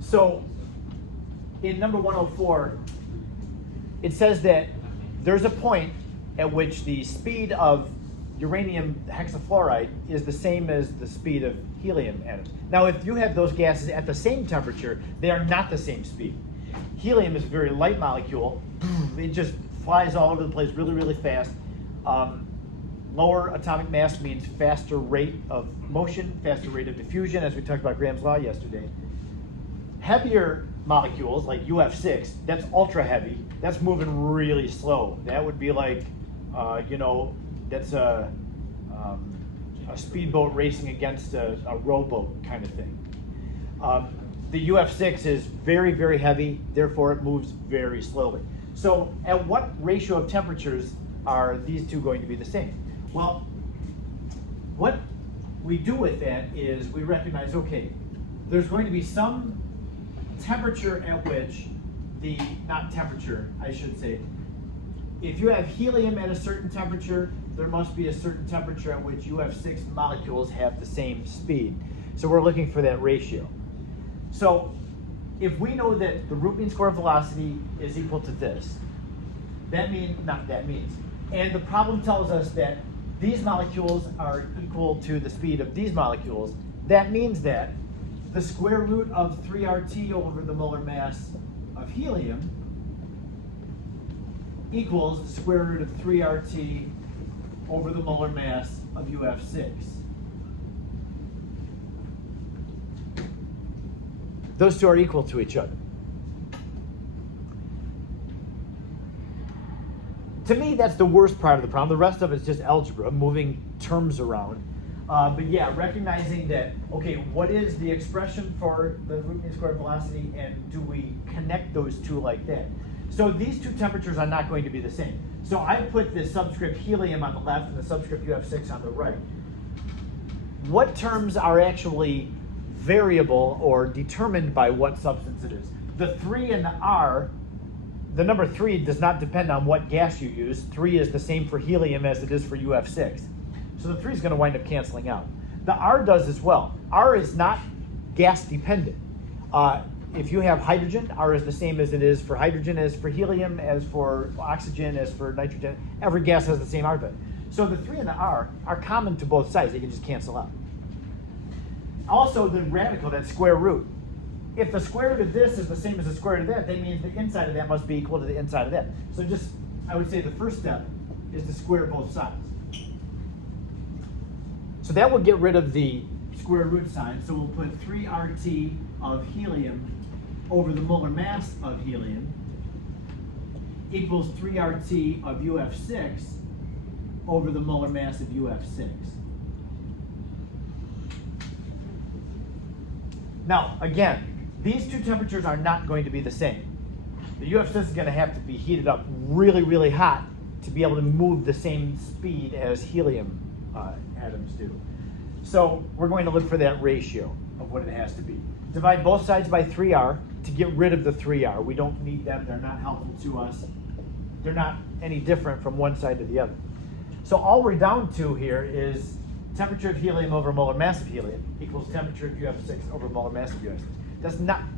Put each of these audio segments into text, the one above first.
So in number 104, it says that there's a point at which the speed of uranium hexafluoride is the same as the speed of helium atoms. Now, if you have those gases at the same temperature, they are not the same speed. Helium is a very light molecule. It just flies all over the place really, really fast. Lower atomic mass means faster rate of motion, faster rate of diffusion, as we talked about Graham's law yesterday. Heavier molecules like UF6, that's ultra heavy. That's moving really slow. That would be like, that's a speedboat racing against a rowboat kind of thing. The UF6 is very, very heavy, therefore it moves very slowly. So at what ratio of temperatures are these two going to be the same? Well, what we do with that is we recognize, okay, there's going to be some temperature at which not temperature, I should say. If you have helium at a certain temperature, there must be a certain temperature at which UF6 molecules have the same speed. So we're looking for that ratio. So if we know that the root mean square velocity is equal to this, and the problem tells us that these molecules are equal to the speed of these molecules, that means that the square root of 3RT over the molar mass of helium equals the square root of 3RT over the molar mass of UF6. Those two are equal to each other. To me, that's the worst part of the problem. The rest of it's just algebra, moving terms around. But yeah, recognizing that, okay, what is the expression for the root mean square velocity, and do we connect those two like that? So these two temperatures are not going to be the same. So I put the subscript helium on the left and the subscript UF6 on the right. What terms are actually variable or determined by what substance it is? The 3 and the R, the number 3 does not depend on what gas you use. 3 is the same for helium as it is for UF6. So the 3 is going to wind up canceling out. The R does as well. R is not gas dependent. If you have hydrogen, R is the same as it is for hydrogen, as for helium, as for oxygen, as for nitrogen. Every gas has the same R value. So the 3 and the R are common to both sides. They can just cancel out. Also, the radical, that square root. If the square root of this is the same as the square root of that, that means the inside of that must be equal to the inside of that. So I would say the first step is to square both sides. So that will get rid of the square root sign. So we'll put 3RT of helium over the molar mass of helium equals 3RT of UF6 over the molar mass of UF6. Now, again, these two temperatures are not going to be the same. The UF6 is going to have to be heated up really, really hot to be able to move the same speed as helium atoms do. So we're going to look for that ratio of what it has to be. Divide both sides by 3R to get rid of the 3R. We don't need them. They're not helpful to us. They're not any different from one side to the other. So all we're down to here is temperature of helium over molar mass of helium equals temperature of UF6 over molar mass of UF6.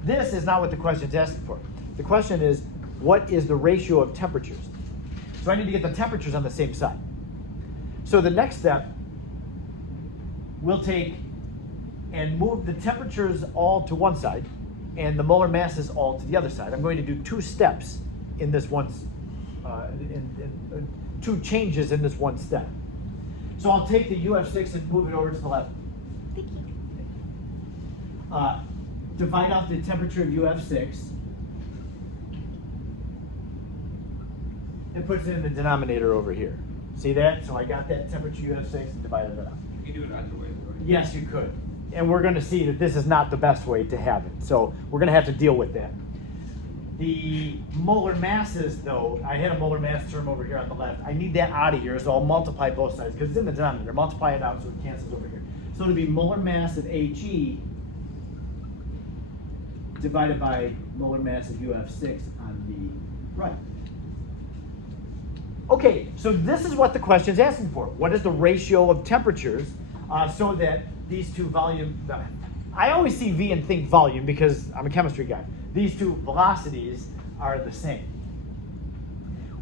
This is not what the question is asking for. The question is, what is the ratio of temperatures? So I need to get the temperatures on the same side. So the next step, we'll take and move the temperatures all to one side and the molar masses all to the other side. I'm going to do two steps in this two changes in this one step. So I'll take the UF6 and move it over to the left. Thank you. Divide off the temperature of UF6 and puts it in the denominator over here. See that? So I got that temperature UF6 and divided it out. You can do it either way, right? Yes, you could. And we're going to see that this is not the best way to have it. So we're going to have to deal with that. The molar masses, though, I had a molar mass term over here on the left. I need that out of here, so I'll multiply both sides because it's in the denominator. Multiply it out so it cancels over here. So it'll be molar mass of He divided by molar mass of UF6 on the right. Okay, so this is what the question is asking for. What is the ratio of temperatures so that these two I always see V and think volume because I'm a chemistry guy. These two velocities are the same.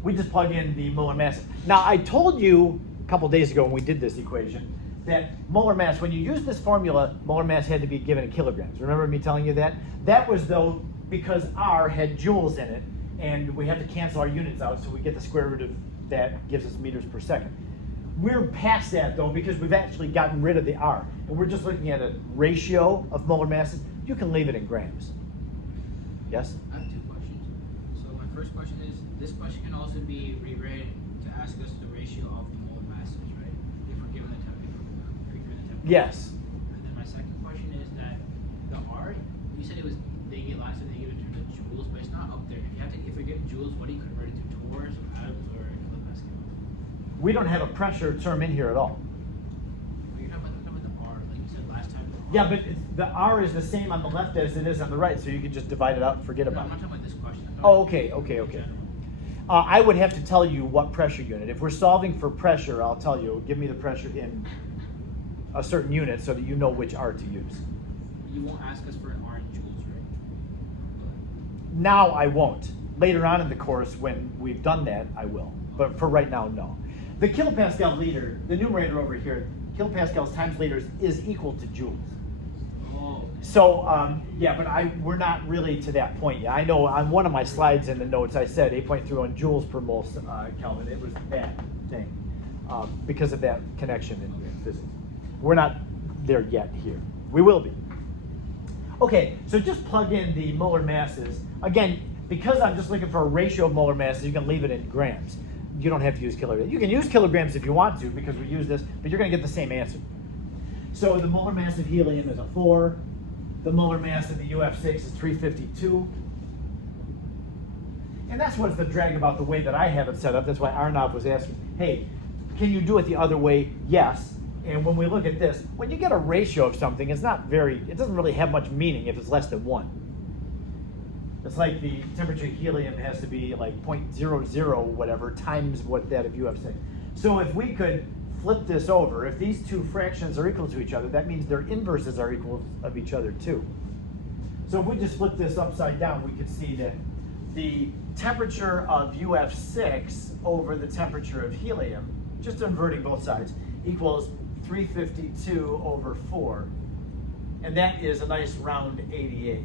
We just plug in the molar masses. Now, I told you a couple days ago when we did this equation that molar mass, when you use this formula, molar mass had to be given in kilograms. Remember me telling you that? That was though because R had joules in it, and we have to cancel our units out, so we get the square root of that gives us meters per second. We're past that though because we've actually gotten rid of the R, and we're just looking at a ratio of molar masses. You can leave it in grams. Yes? I have two questions. So my first question is, this question can also be rewritten to ask us the ratio of the molar masses, right? If we're given the temperature. Yes. And then my second question is that the R, you said it was, they get lots of negative in terms of joules, but it's not up there. If we get joules, what do you convert it to? Torrs or atoms or kilopascals? We don't have a pressure term in here at all. You're talking about the R, like you said last time. Yeah, but the R is the same on the left as it is on the right, so you could just divide it out and forget No, about I'm it. not talking about this question. I'm Oh, talking okay. in general. I would have to tell you what pressure unit. If we're solving for pressure, I'll tell you, give me the pressure in a certain unit so that you know which R to use. You won't ask us for an R in joules, right? Now I won't. Later on in the course, when we've done that, I will. But for right now, no. The kilopascal liter, the numerator over here, kilopascals times liters is equal to joules. Oh. So, yeah, but we're not really to that point yet. I know on one of my slides in the notes, I said 8.31 joules per mole Kelvin. It was that thing because of that connection in physics. We're not there yet here. We will be. Okay, so just plug in the molar masses. Again, because I'm just looking for a ratio of molar masses, you can leave it in grams. You don't have to use kilograms. You can use kilograms if you want to because we use this, but you're going to get the same answer. So the molar mass of helium is a 4. The molar mass of the UF6 is 352. And that's what's the drag about the way that I have it set up. That's why Arnav was asking, hey, can you do it the other way? Yes. And when we look at this, when you get a ratio of something, it doesn't really have much meaning if it's less than 1. It's like the temperature of helium has to be like 0.00 whatever times what that of UF6. So if we could flip this over, if these two fractions are equal to each other, that means their inverses are equal of each other too. So if we just flip this upside down, we could see that the temperature of UF6 over the temperature of helium, just inverting both sides, equals 352 over 4. And that is a nice round 88.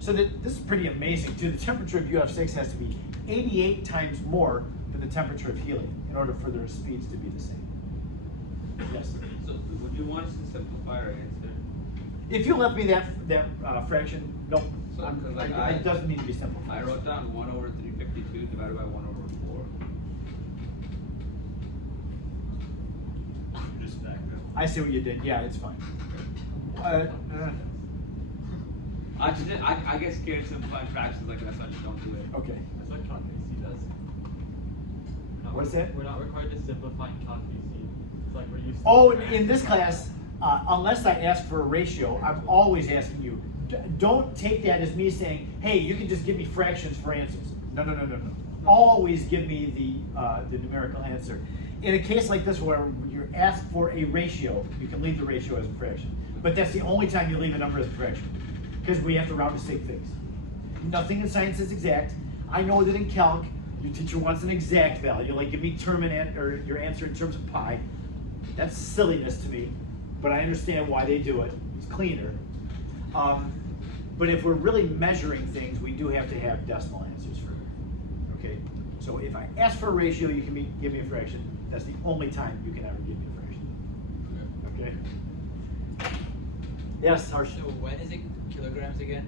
So this is pretty amazing too. The temperature of UF6 has to be 88 times more than the temperature of helium in order for their speeds to be the same. Yes? So would you want us to simplify our answer? If you left me that fraction, no, So, 'cause like it doesn't need to be simplified. I wrote down 1 over 352 divided by 1 over 4. Just back up. I see what you did. Yeah, it's fine. I get scared of simplifying fractions like that, so I just don't do it. Okay. That's what calc VC does. What's that? We're not required to simplify calc VC. It's like we're used to. Oh, in this class, unless I ask for a ratio, I'm always asking you, don't take that as me saying, hey, you can just give me fractions for answers. No. Always give me the numerical answer. In a case like this where you're asked for a ratio, you can leave the ratio as a fraction. But that's the only time you leave a number as a fraction, because we have to round to sig figs. Nothing in science is exact. I know that in calc, your teacher wants an exact value, like give me or your answer in terms of pi. That's silliness to me, but I understand why they do it. It's cleaner. But if we're really measuring things, we do have to have decimal answers for it. Okay? So if I ask for a ratio, you can give me a fraction. That's the only time you can ever give me a fraction. Okay? Yes, Harsh. So when is it kilograms again?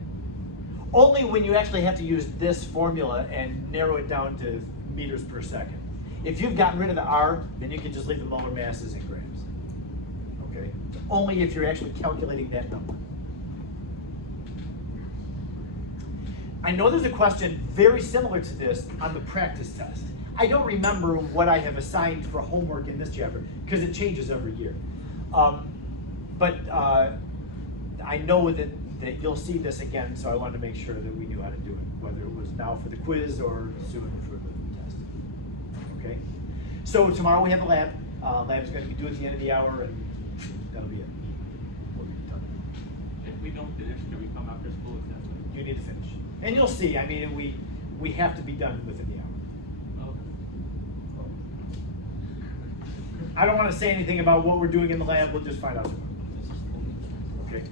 Only when you actually have to use this formula and narrow it down to meters per second. If you've gotten rid of the R, then you can just leave the molar masses in grams. Okay? Only if you're actually calculating that number. I know there's a question very similar to this on the practice test. I don't remember what I have assigned for homework in this chapter because it changes every year. But I know that you'll see this again, so I wanted to make sure that we knew how to do it, whether it was now for the quiz or soon for the test. Okay? So tomorrow we have a lab. Lab is going to be due at the end of the hour, and that'll be it. We'll be done. Should we don't finish, can we come after school essentially? You need to finish. And you'll see, I mean, we have to be done within the hour. Okay. I don't wanna say anything about what we're doing in the lab, we'll just find out tomorrow. Okay?